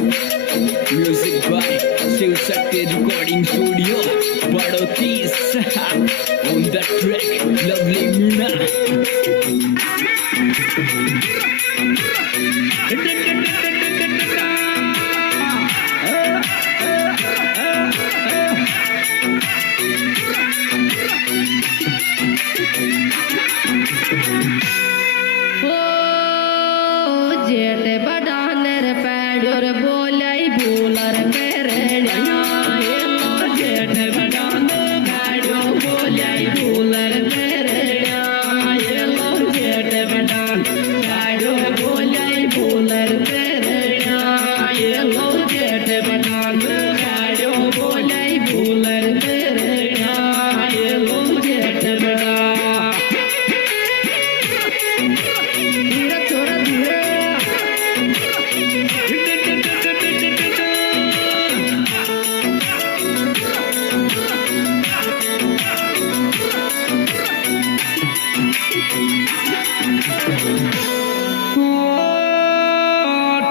Music by Shiv Shakti Recording Studio, Badotis. On the track, lovely Muna. जेठ बडानर पैडोर बोलाई bowler पेरण्या जेठ बडानर पैडो बोलाई बोलर पेरण्या जेठ बडान पैडो बोलाई बोलर पेरण्या जेठ बडान पैडो बोलाई बोलर पेरण्या जेठ बडा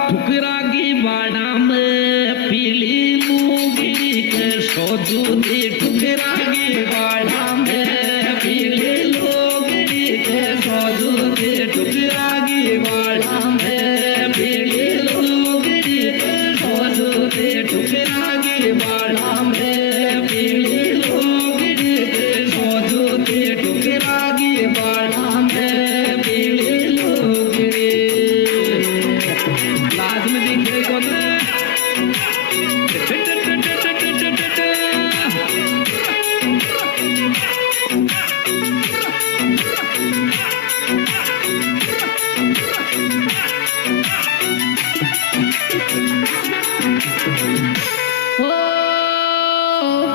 ठुकरागी बाड़ा में पीली मुगरी के सोजूदी ठुकरागी बाड़ा में पीली लोगरी के सोजूदी ठुकरागी बाड़ा में पीली लोगरी के सोजूदी ठुकरागी बाड़ा में पीली लोगरी के सोजूदी ठुकरागी बाड़ा में पीली लोगरी लाज में दिखे कौन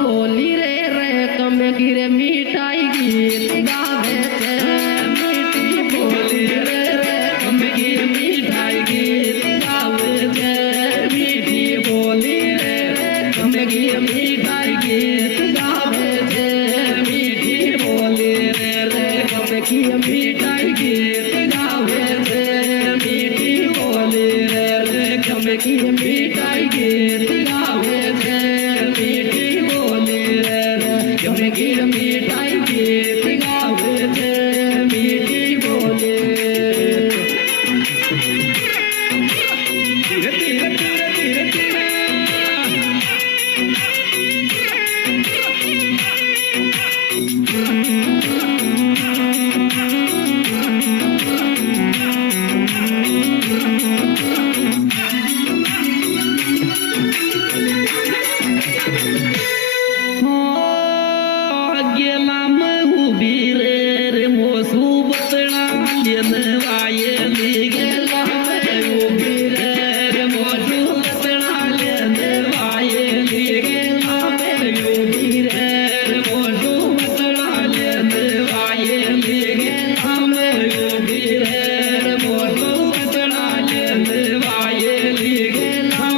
बोली रे कम गिरे मिठाई गीत गावे थे मीठी बोली रे कम गिरे मिठाई गीत गावे थे मीठी बोली रे कम गिरे मिठाई गीत गावे थे मीठी बोली रे कम गिरे मिठाई गीत गावे थे मीठी बोली रे कम गिरे मिठाई गीत गावे थे मीठी बोली रे कम गिरे मिठाई गीत गावे थे मीठी बोली धीरे धीरे धीरे धीरे धीरे गेला उभी रे मोसू बतळा वाये गेला उभी रे मोसू बतळा वाये गेला उभी रे मोसू बतळा वाये गेला उभी रे मोसू बतळा वाये गेला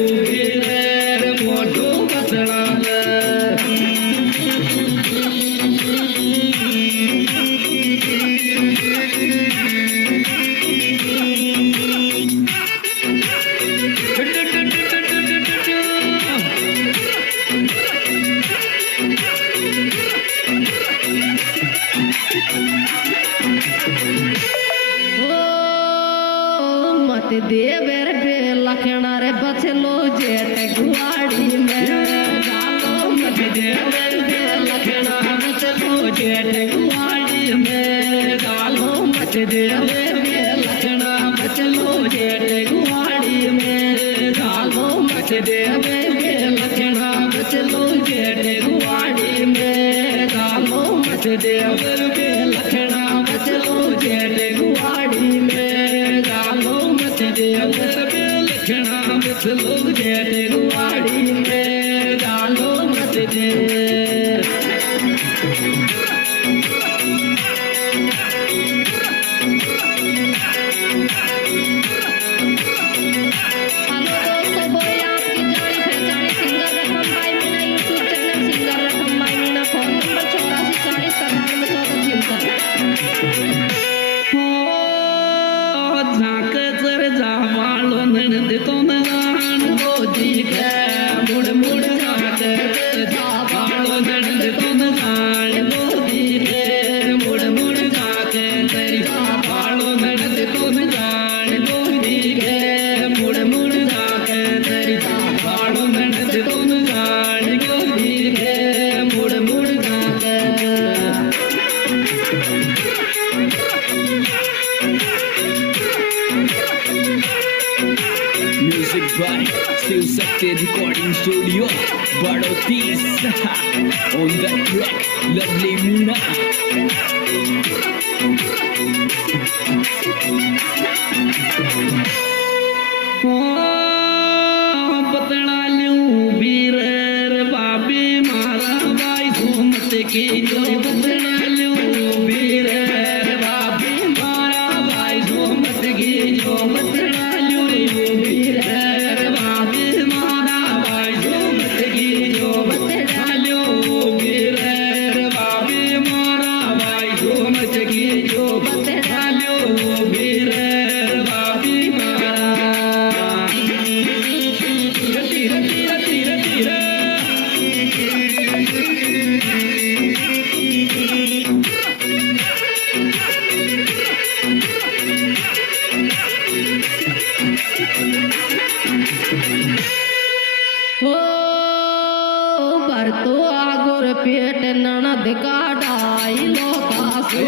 उभी रे मोसू बतळा मत देवर बे लखना रे बचलो जेठ गुआड़ी में डालो मत देवर बे लखना बचलो जेठ गुआड़ी में डालो मत देवर बे लखना बचलो जेठ गुआड़ी में डालो मत देवर बे लखना बचलो जेठ गुआड़ी में डालो मत देवर बे लखना बचलो जेठ गुआड़ी में डालो मत देवर बे लखना बचलो जेठ गुआड़ी में डालो मत दे झाक जर जावाळून देतो ना Music by Shiv Shakti Recording Studio, Badotis. On the track, lovely Muna. पतला लूं वीर बाबी मारा बाई सोमत की जो पतला लूं वीर बाबी मारा बाई सोमत की जो पतला लूं वीर बाबी मारा बाई सोमत की जो पतला लूं वीर बाबी मारा बाई सोमत की जो पतला लूं वीर बाबी मारा भरतो आगुर पेट ननद का डाई लोका सो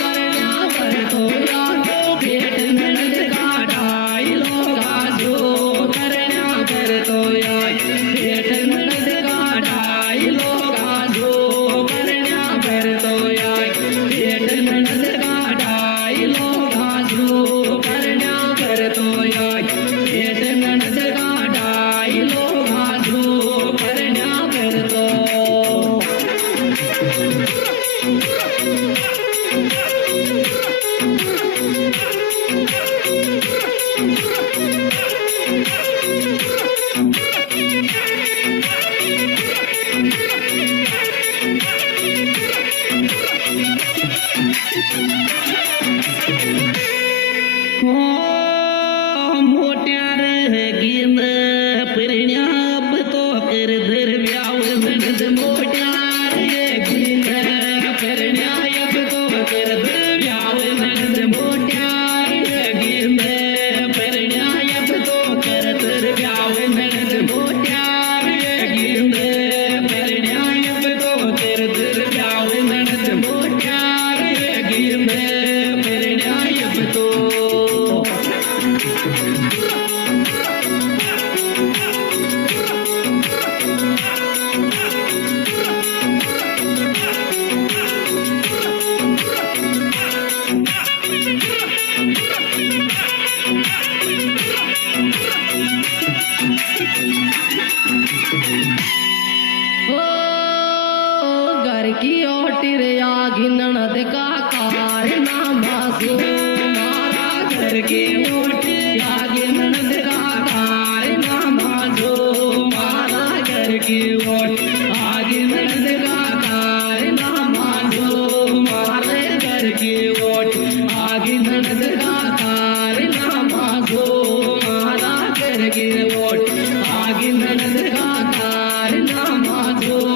करना भरतो आगुर पेट ननद का डाई लोका सो करना भरतो पेट ननद का डाई लोका सो करना भरतो पेट ननद का डाई लोका सो करना भरतो पेट ननद का डाई लोका सो करना भरतो मोट्यार गिंद परिण्याप तो कर धर व्याव ननद मोट्यार गिंद परिण्याप तो कर धर व्याव ननद मोट्यार गिंद परिण्याप तो कर धर व्याव ननद मोट्यार गिंद परिण्याप तो कर धर व्याव ननद मोट्यार गिंद परिण्याप तो घर की ओटिर आगी ननद का कारनामा सो मारा घर की ओटिर आगी ननद का कारनामा सो मारा घर की ओट आगी ननद का कारनामा सो मारे घर की ओट आगी ननद का कारनामा सो मारा घर की ओट आगी ननद का कारनामा सो